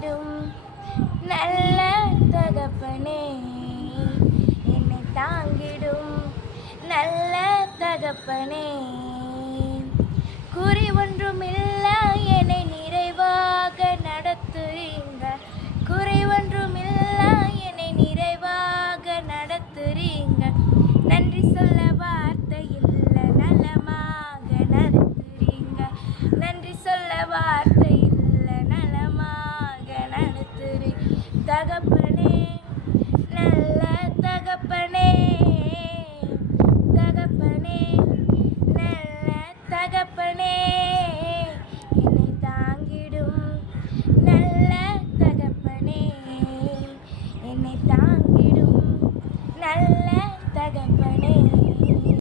தாங்கிடும் நல்ல தகப்பனே, என்னை தாங்கிடும் நல்ல தகப்பனே. குறி ஒன்றுமில்ல என்னை நிறைவாக நடத்துறீங்க, குறை ஒன்றுமில்ல என்னை நிறைவாக நடத்துறீங்க. நன்றி சொல்ல வார்த்தை இல்ல, நலமாக நடத்துறீங்க. நன்றி சொல்ல வார்த்தை இல்ல, நலமாக நடத்துறீங்க. தகப்பனே, நல்ல தகப்பனே, தகப்பனே, நல்ல தகப்பனே, என்னை தாங்கிடும் நல்ல தகப்பனே, என்னை